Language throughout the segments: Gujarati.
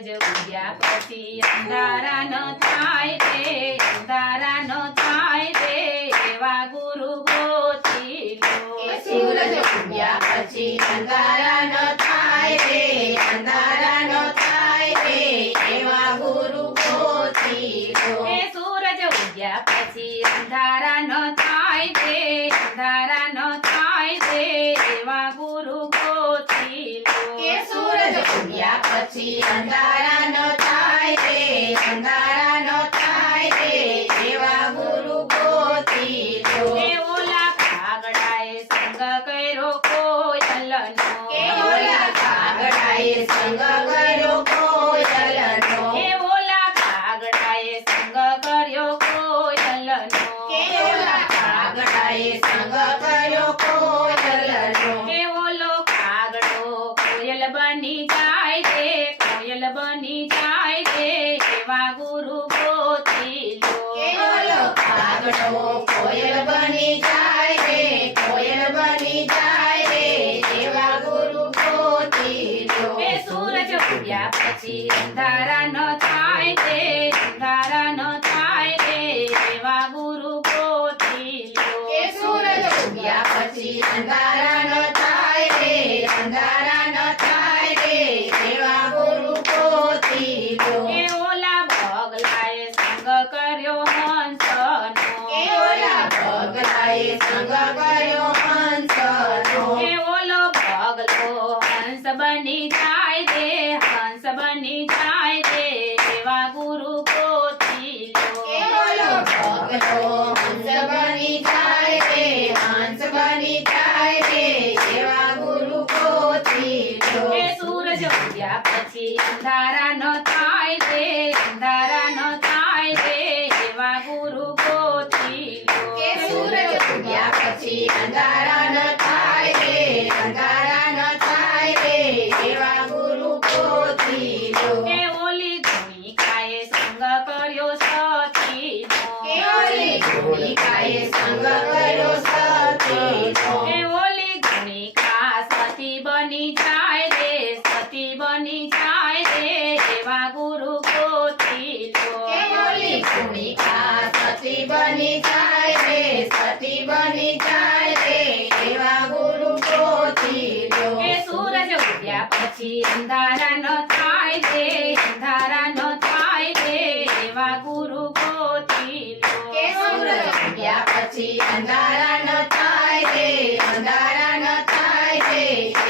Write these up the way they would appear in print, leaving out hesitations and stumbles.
સૂરજ ઉગ્યા પછી અંધારા ન થાય રે, અંધારા ન થાય રે, એવા ગુરુ ગોતી લો. સૂરજ ઉગ્યા પછી અંધારા ન થાય રે, અંધારા ન થાય રે, એવા ગુરુ ગોતી લો. સૂરજ ઉગ્યા પછી અંધારા ન થાય રે, અંધારા ન થાય રે, એવા ગુરુ ગોતી લો. સૂરજ ઉગ્યા પછી અંધારા ન થાય રે, અંધારા ન થાય રે, એવા ગુરુ ગોતી લો. ઓલા કાગડાએ સંગ કર્યો કોયલનો, ઓલા કાગડાએ સંગ કર્યો કોયલનો, ઓલા કાગડાએ સંગ કર્યો કોયલનો, ઓલા કાગડાએ સંગ કર્યો કોયલનો. ઓલો કાગડો કોયલ બની જાય રે, કોયલ બની જાય રે, એવા ગુરુ ગોતી લો. ઓલો કાગડો કોયલ બની જાય રે, કોયલ બની જાય રે, એવા ગુરુ ગોતી લો. સૂરજ ઉગ્યા પછી અંધારા ન થાય રે, અંધારા ન થાય રે, એવા ગુરુ ગોતી લો. સૂરજ ઉગ્યા પછી અંધારા ન થાય રે, અંધારા ન થાય રે, એવા ગુરુ ગોતી લો. ઓલા બગલાએ સંગ કર્યો હંસનો, ઓલા બગલાએ સંગ કર્યો હંસનો, ઓલો બગલો હંસ બની જાય રે, હંસ બની જાય રે, એવા ગુરુ ગોતી લો. ઓલો બગલો હંસ બની જાય રે, હંસ બની જાય રે, એવા ગુરુ ગોતી લો. સૂરજ ઉગ્યા પછી અંધારા ન થાય રે, અંધારા ન થાય રે, એવા ગુરુ ગોતી લો. સૂરજ ઉગ્યા પછી અંધારા ન થાય રે, અંધારા ન થાય રે, એવા ગુરુ ગોતી લો. ઓલી ગુણિકાએ સંગ કર્યો સતીનો, ઓલી ગુણિકાએ સંગ કર્યો સતીનો, ઓલી ગુણિકા સતી બની જાય રે, સતી બની જાય રે, એવા ગુરુ ગોતી લો. ઓલી ગુણિકા સતી બની જાય રે, સતી બની જાય રે, એવા ગુરુ ગોતી લો. સૂરજ ઉગ્યા પછી અંધારા ન થાય રે, અંધારા ન થાય રે, એવા ગુરુ ગોતી લો. સૂરજ ઉગ્યા પછી અંધારા ન થાય રે, અંધારા ન થાય રે,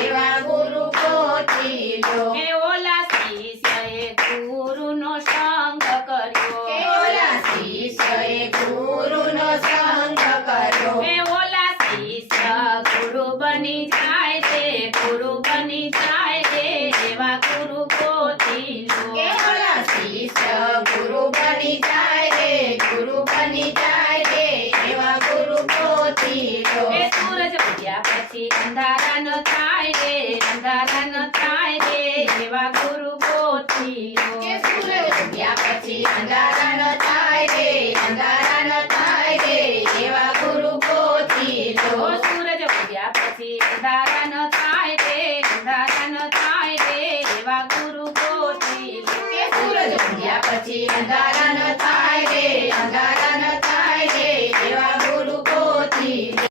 એવા ગુરુ ગોતી લો. ઓલા શિષ્યએ ગુરુનો સંગ કર્યો, ઓલા શિષ્યએ ગુરુનો સંગ કર્યો, ઓલા શિષ્ય ગુરુ બની જાય રે, ગુરુ બની જાય રે, એવા ગુરુ ગોતી લો. ઓલા શિષ્ય ગુરુ બની જાય રે, ગુરુ બની જાય રે, એવા ગુરુ ગોતી લો. સૂરજ ઉગ્યા પછી અંધારા ન થાય રે, અંધારા ન થાય રે, એવા ગુરુ ગોતી લો. સૂરજ ઉગ્યા પછી અંધારા ન થાય રે, અંધારા ન થાય રે, એવા ગુરુ ગોતી લો. સૂરજ ઉગ્યા પછી અંધારા ન થાય રે, અંધારા ન થાય રે, એવા ગુરુ ગોતી લો. સૂરજ ઉગ્યા પછી અંધારા ન થાય રે, અંધારા ન થાય રે, એવા ગુરુ ગોતી લો.